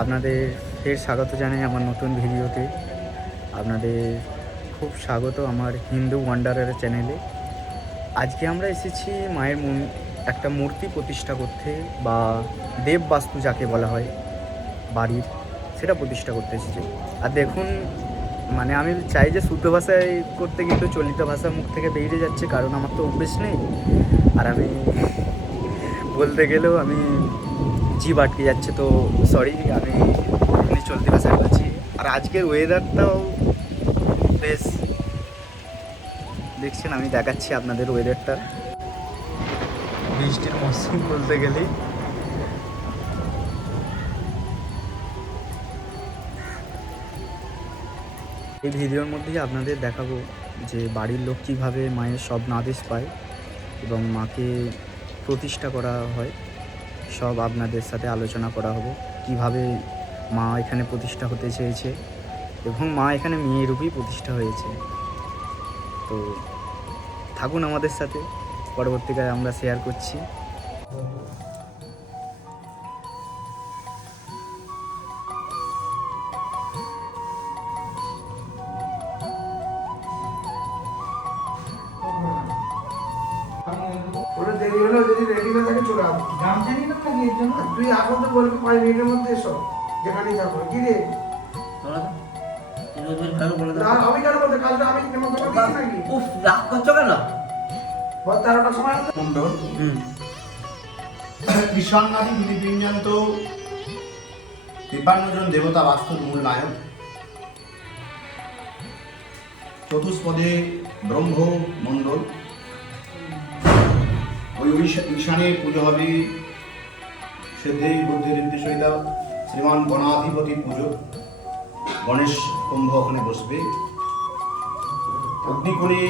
আপনাদের ফের স্বাগত জানাই আমার নতুন ভিডিওতে। আপনাদের খুব স্বাগত আমার হিন্দু ওয়ান্ডারার চ্যানেলে। আজকে আমরা এসেছি মায়ের একটা মূর্তি প্রতিষ্ঠা করতে, বা দেব বাস্তু যাকে বলা হয় বাড়ির, সেটা প্রতিষ্ঠা করতে এসেছি। আর দেখুন, মানে আমি চাই যে শুদ্ধ ভাষায় করতে, কিন্তু চলিত ভাষা মুখ থেকে বেরিয়ে যাচ্ছে, কারণ আমার তো অভ্যেস নেই। আর আমি বলতে গেলেও আমি জিভ আটকে যাচ্ছে, তো সরি, আমি এমনি চলতি ভাষায় বলছি। আর আজকের ওয়েদারটাও বেশ, দেখছেন, আমি দেখাচ্ছি আপনাদের ওয়েদারটা। বৃষ্টির মৌসুম বলতে গেলেই। এই ভিডিওর মধ্যেই আপনাদের দেখাবো যে বাড়ির লোক কীভাবে মায়ের সব আদেশ পায় এবং মাকে প্রতিষ্ঠা করা হয়, সব আপনাদের সাথে আলোচনা করা হবে। কিভাবে মা এখানে প্রতিষ্ঠা হতে চেয়েছে এবং মা এখানে মেয়ে রূপেই প্রতিষ্ঠা হয়েছে। তো থাকুন আমাদের সাথে, পরবর্তীকালে আমরা শেয়ার করছি। ওটা দেরি হলেও যদি রেডি না থাকে চলে আসবো। গামছা নিয়ে নাও নাকি এর জন্য? তুই এখন তো বলবি 5 মিনিটের মধ্যে এসো, যেখানেই যাবো। কি রে? না, আমি কেন বলতে, কালকে আমি নেমন্তন্ন দিচ্ছি নাকি? উফ, রাগ করছো কেন? বল 13টার সময় আসবে। মন্ডল কৃষ্ণাদি বিধিবিন্যান্ত 53 জন দেবতা বাস্তুর মূল নায়ক। চতুষ্পদে ব্রহ্ম মন্ডল। ওই ঈশানে পুজো হবে সিদ্ধি বুদ্ধির নির্দেশিত শ্রীমান গণাধিপতি পুজো। গণেশ কুম্ভ ওখানে বসবে। অগ্নিকোণে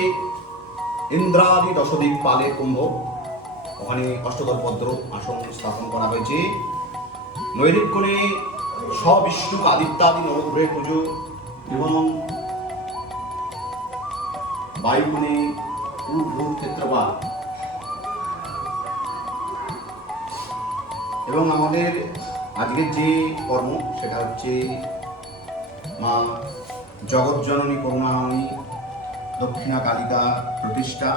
ইন্দ্রাদি দশদিক পালে কুম্ভ, ওখানে অষ্টদল পদ্র আসন স্থাপন করা হয়েছে। নৈরিক কোণে সবিষ্ণু আদিত্যাদি নবগ্রহের পুজো এবং বায়ুকোণে ক্ষেত্রপাল। এবং আমাদের আজকের যে কর্ম সেটা হচ্ছে মা জগৎজননী করুণাময়ী দক্ষিণা কালিকা প্রতিষ্ঠা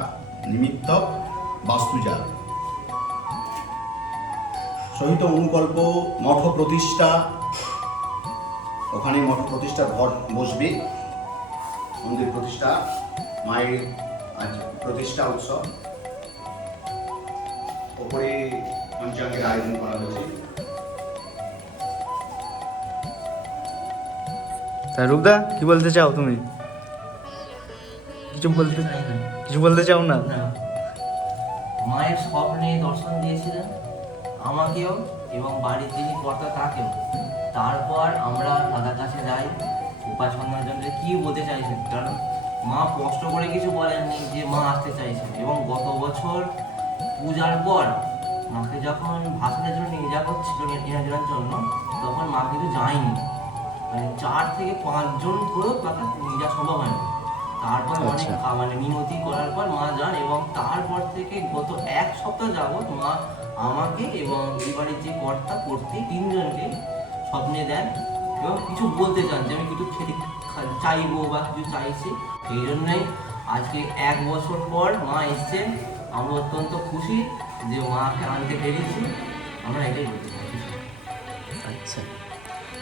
নিমিত্ত বাস্তুজাল সহিত অনুকল্প মঠ প্রতিষ্ঠা। ওখানে মঠ প্রতিষ্ঠার ঘর বসবে, মন্দির প্রতিষ্ঠা, মায়ের আজ প্রতিষ্ঠা উৎসব। ওপরে পঞ্চাঙ্গের আয়োজন করা হয়েছে। তা রূপদা, কি বলতে চাও তুমি? কিছু বলতে চাও না? মায়ের স্বপ্নে দর্শন দিয়েছিলেন আমাকেও এবং বাড়ির যিনি কর্তা তাকেও। তারপর আমরা দাদার কাছে যাই উপাসনার জন্য কি বলতে চাইছেন, কারণ মা কষ্ট করে কিছু বলেননি যে মা আসতে চাইছেন। এবং গত বছর পূজার পর মাকে যখন ভাষণের জন্য নিয়ে যাওয়া হচ্ছিল নেওয়ার জন্য, তখন মা কিন্তু যায়নি। মানে 4 থেকে 5 জন করেও তাকে নিয়ে যাওয়া সম্ভব হয়নি। তারপর অনেক মানে মিনতি করার পর মা যান, এবং তারপর থেকে গত 1 সপ্তাহ যাবৎ মা আমাকে এবং এই বাড়ির যে কর্তা কর্ত্রী 3 জনকে স্বপ্নে দেন এবং কিছু বলতে চান যে আমি কিছু খেতে চাইবো বা কিছু চাইছি। সেই জন্যই আজকে 1 বছর পর মা এসছেন। আমরা অত্যন্ত খুশি যে মাকে আনতে পেরেছি। আমরা এটাই বলতে চাইছি। আচ্ছা,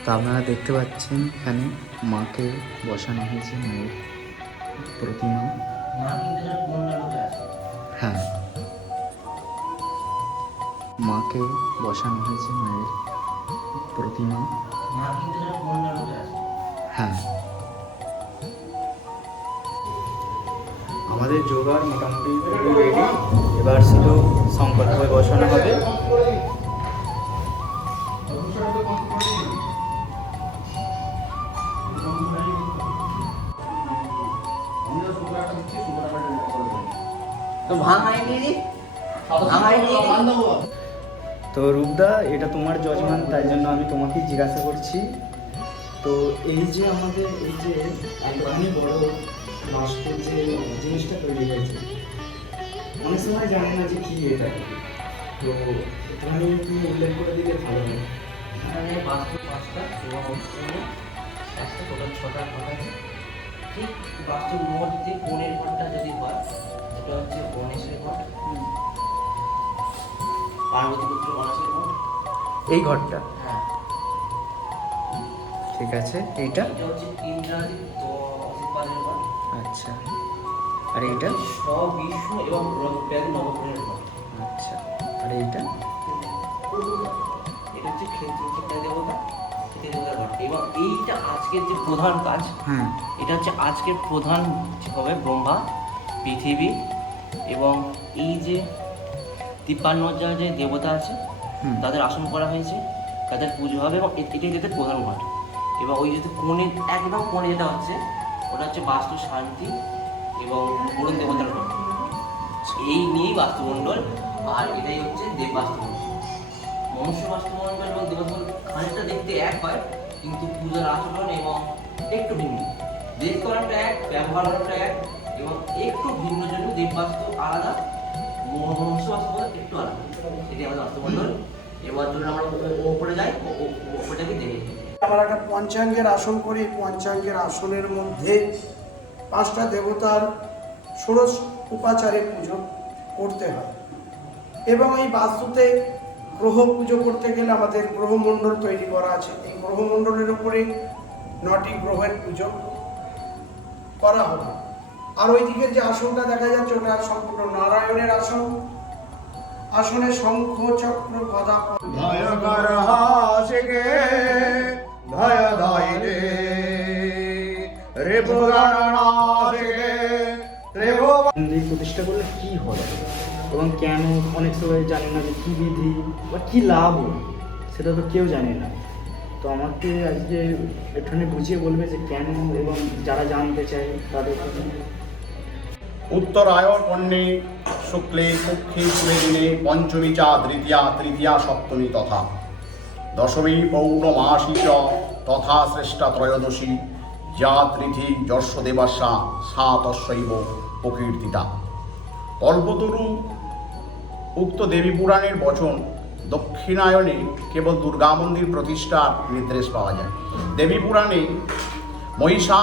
তো আপনারা দেখতে পাচ্ছেন এখানে মাকে বসানো হয়েছে, মায়ের প্রতিমা। মা কিন্তু যেন কোনটা লোকে আছে। হ্যাঁ, মাকে বসানো হয়েছে মায়ের প্রতিমা। মা কিন্তু যেন কোনটা লোকে আছে। হ্যাঁ, আমাদের জোগাড় মোটামুটি রেডি। এবার শুধু সংকল্প বসানো হবে। তো ভাঙাইনি তো রূপদা, এটা তোমার জজমেন্ট, তাই জন্য আমি তোমাকে জিজ্ঞাসা করছি। তো এই যে আমাদের এই যে এখানে বড় নষ্ট যে জিনিসটা তৈরি হয়েছে, অনেক সময় জানে না যে কি এটা, তো এখানে তুমি উল্লেখ করে দিলে ভালো হয়। এখানে বাস্তু পাঁচটা এবং ওখানে একটা টোটাল 6টা ঘর আছে। ঠিক বাস্তব মোট যে কোণের ঘরটা যদি হয়, সেটা হচ্ছে গণেশের ঘর, পার্বতীপুত্র গণেশের ঘর। এই ঘরটা, হ্যাঁ, ঠিক আছে। এইটা এটা হচ্ছে ইন্দ্রাজিৎ অসিতপালের ঘর। আচ্ছা, আর এইটা স্ব-বিষ্ণু এবং ব্যাগ নবগ্রহের ঘর। আচ্ছা, আর এইটা এটা হচ্ছে ক্ষেত্র দেবতা, ক্ষেত্র দেবতার ঘর। এবং এইটা আজকের যে প্রধান কাজ, হ্যাঁ এটা হচ্ছে আজকের প্রধান হবে ব্রহ্মা, পৃথিবী এবং এই যে 53 হাজার যে দেবতা আছে হুম। তাদের আসন করা হয়েছে, তাদের পুজো হবে এবং এটাই যাতে প্রধান ঘট। এবং ওই যেহেতু কোণে একদম কোণে যেটা হচ্ছে ওটা হচ্ছে বাস্তু শান্তি এবং বরুণ দেবতার ঘর। এই নিয়েই বাস্তুমণ্ডল, আর এটাই হচ্ছে দেব বাস্তুমণ্ডল। মনুষ্য বাস্তুমণ্ডল এবং দেব বাস্তুমণ্ডল খানিকটা দেখতে এক হয়, কিন্তু পূজার আচরণ এবং একটু ভিন্ন। দেখতে অনেকটা এক, ব্যবহার অনেকটা এক, এবং একটু ভিন্ন জন্য দেব বাস্তু আলাদা, মনুষ্য বাস্তুমণ্ডল একটু আলাদা। এটাই আমাদের বাস্তুমণ্ডল। এবার ধরুন আমরা ওপরে যাই, ওপরটাকে দেখে নিই। আমরা একটা পঞ্চাঙ্গের আসন করি। পঞ্চাঙ্গের আসনের মধ্যে 5টা দেবতার ষোড়শ উপাচারে পুজো করতে হয়। এবং এই বাস্তুতে গ্রহ পুজো করতে গেলে আমাদের গ্রহমণ্ডল তৈরি করা আছে। এই গ্রহমণ্ডলের উপরে 9টি গ্রহের পুজো করা হবে। আর ওই দিকের যে আসনটা দেখা যাচ্ছে ওটা সম্পূর্ণ নারায়ণের আসন। আসনে শঙ্খ, চক্র, গদা, মন্দির প্রতিষ্ঠা করলে কি হয় এবং কেন, অনেক সবাই জানে না যে কী বিধি বা কী লাভ, সেটা তো কেউ জানে না। তো আমাকে আজকে একটুখানি বুঝিয়ে বলবে যে কেন, এবং যারা জানতে চায় তাদের উত্তরায়ণ পণ্যে শুক্লে পক্ষে শুভে দিনে পঞ্চমী চা তৃতীয়া, তৃতীয়া সপ্তমী তথা দশমী পৌর্ণমাসী চ তথা শ্রেষ্ঠা ত্রয়োদশী যা তৃথি যস্য দেবাস্যা সা তস্যৈব প্রকীর্তিতা। কল্পতরু উক্ত দেবী পুরাণের বচন দক্ষিণায়নে কেবল দুর্গা মন্দির প্রতিষ্ঠার নির্দেশ পাওয়া যায়। দেবী পুরাণে মহিষা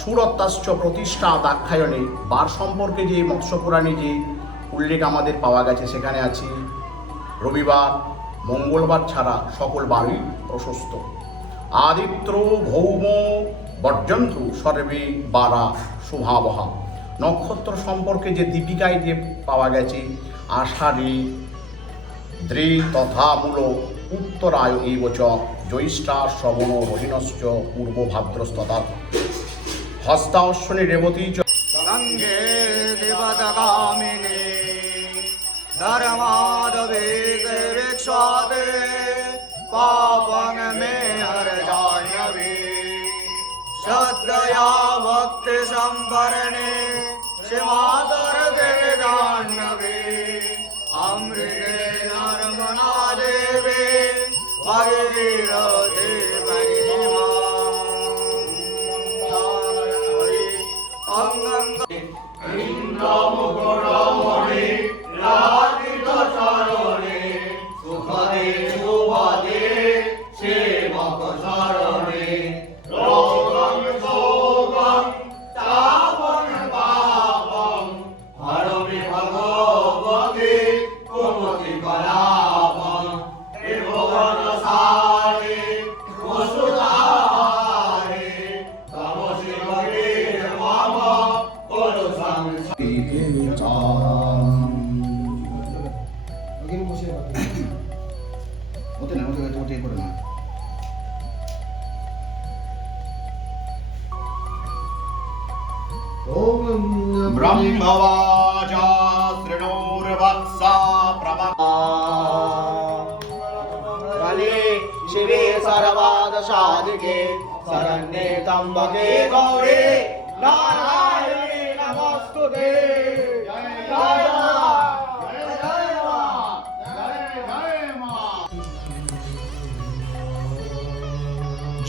সুরত্তাশ্চ প্রতিষ্ঠা দাক্ষায়ণে বার সম্পর্কে যে মৎস্য পুরাণে যে উল্লেখ আমাদের পাওয়া গেছে, সেখানে আছে রবিবার, মঙ্গলবার ছাড়া সকল বারই প্রশস্ত। আদিত্য ভৌম বর্জন্তু সর্বে বারা শুভাবহা। নক্ষত্র সম্পর্কে যে দীপিকায় যে পাওয়া গেছে আষাঢ়ে দ্রে তথা মূল উত্তরায় এইবচ জ্যৈষ্ঠা শ্রবণ রোহিণশ্চ পূর্ব ভাদ্রস্ততা হস্তাশ্বনী রেবতী চ গঙ্গে দেবদগামিনী ধর্মাদবে দেবেক্ষতে পাপং মে হর জাহ্নবী শ্রদ্ধয়া ভক্তি সম্বরণে শিমাতর দেবে জাহ্নবী অমৃতে নর্মনা দেবে ভাগীরথী ভগিমা ইন্দ্রমুকুটমণি রাধিত চরণে সুখদে শুভদে সেবক চরণে রোগং শোকং তাপং পাপং হরমি ভগবতে কুমতি কলাপং ত্রিভুবন সারে বসুধারে তব শিবরে মম করু ব্রহ্মবাচা শৃণুর্বৎসা কালে শিবে সর্বাদ সাধিকে শরণ্যে ত্র্যম্বকে গৌরে নারায়ণে নমস্তুতে। জয় মা, জয় মা, জয় মা।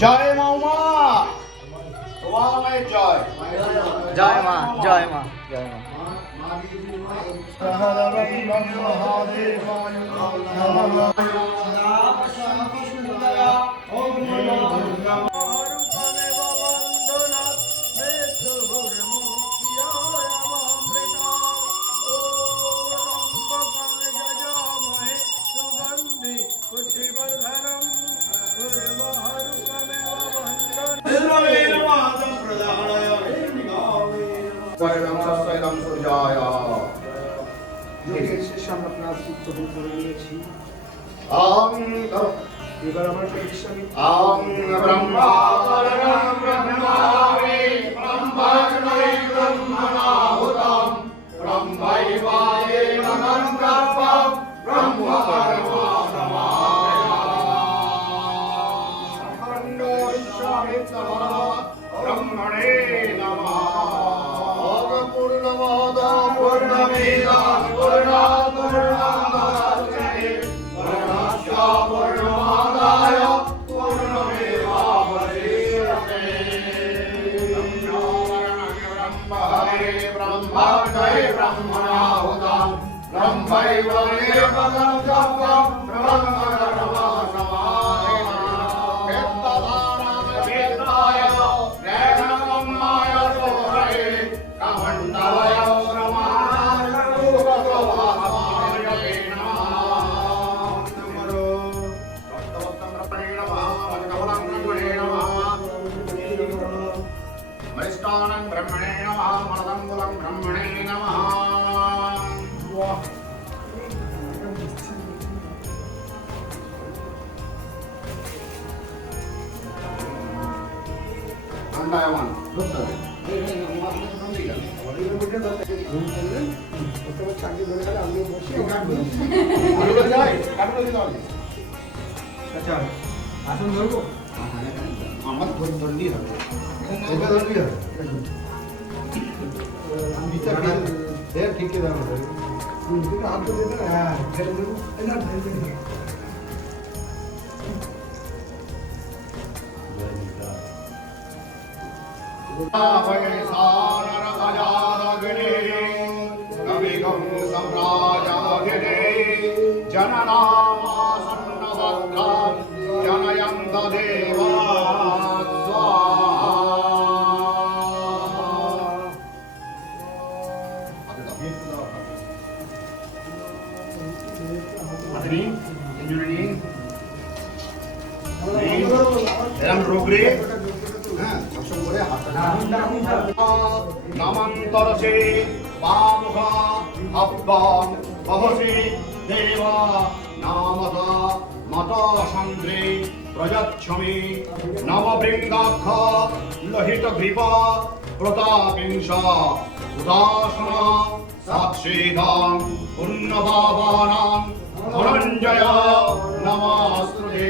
জয় মা, তোমায় জয়। জয় মা, জয় মা, জয় মা। মহাদেব রূপমেব বন্ধনাৎ মৃত্যুর্মুক্তিয়ায়ামামৃতা। ওম রম্ভকং যজামহে সুগন্ধি পুষ্টিবর্ধনম। রূপমেব বন্ধনাৎ যোগের শেষে আমরা আপনার চিত্ত করে নিয়েছি। এবার আমরা পরিশ্রমী ब्रह्मणे नमः। पूर्णमादाय पूर्णमेवाय पूर्णात् पूर्णमुदच्यते पूर्णस्य पूर्णमादाय पूर्णमेवावशिष्यते। ब्रह्मणे ब्रह्मणाहुतं ब्रह्मैव निरपदं सत्यं ब्रह्मणे नमः। मदंगुलं ब्रह्मणे नमः। अंडायमान আচ্ছা আসন ধরবো আমার ধরলেই হবে। এটা ধরবি হবে ঠিক আছে হাত ধরে দেবে। হ্যাঁ ছেড়ে দেবো না ধরে দেবো। जनयन्त देवा এরম রোগরে হ্যাঁ সবসময় করে নামান্তরসে পামুখ আব্বাম বহসে দেবা নামতা মত সন্দ্রে প্রযচ্ছমি নববৃন্দাক্ষ লোহিত গ্রীব প্রতাপিংস উদাসন সাক্ষীদান পুণ্যভাবানাং ধনঞ্জয় নমস্তুতে।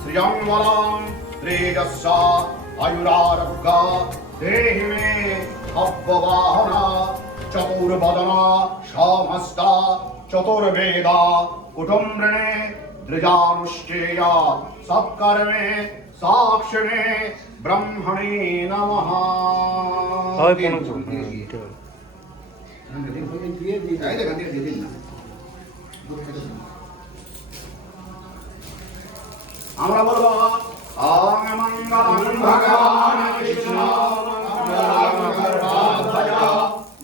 শ্রিয়ং বলং তেজস্য আয়ুরারোগ্য দেহি মে অব্যবাহন চতুর্বদন সমস্ত চতুর্বেদ কুটুম্বৃণে দ্বিজানুষ্ঠেয় সৎকর্মে সাক্ষিণে ব্রহ্মণে নমঃ। আমরা বলবো ওম মঙ্গলং ভগবান কৃষ্ণ মঙ্গলং গর্ভাধ্বজ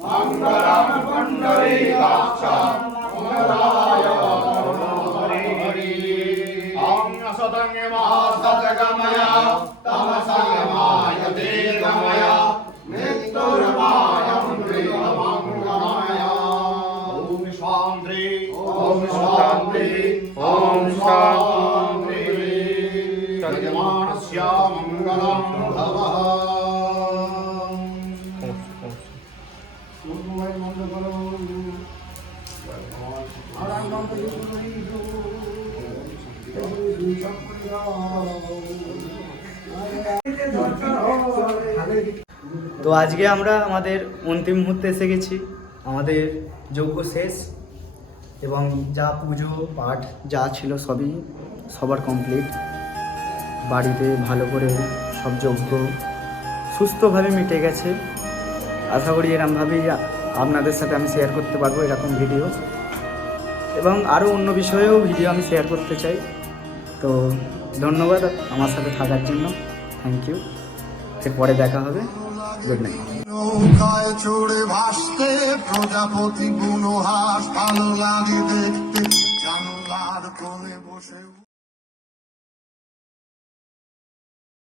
মঙ্গলং পুণ্ডরীকাক্ষ মঙ্গলায় হরি হরি। ওম সতং মহাসতগময় তমসগমায় দীর্ঘময় মৃত্যুর্মায় মৃতমঙ্গমায়। ওম শান্তি ওম শান্তি ওম শান্তি। यजमानस्य मङ्गलं भवः। তো আজকে আমরা আমাদের অন্তিম মুহূর্তে এসে গেছি। আমাদের যজ্ঞ শেষ এবং যা পুজো পাঠ যা ছিল সবার কমপ্লিট। বাড়িতে ভালো করে সব যজ্ঞ সুস্থভাবে মিটে গেছে। আশা করি এরকমভাবেই আপনাদের সাথে আমি শেয়ার করতে পারবো এরকম ভিডিও, এবং আরও অন্য বিষয়েও ভিডিও আমি শেয়ার করতে চাই। তো ধন্যবাদ আমার সাথে থাকার জন্য, থ্যাংক ইউ। এরপরে দেখা হবে, গুড নাইট। নৌকায় চড়ে ভাসতে প্রজাপতি বুনো হাঁস ভালো লাগে দেখতে, জানলার কোণে বসে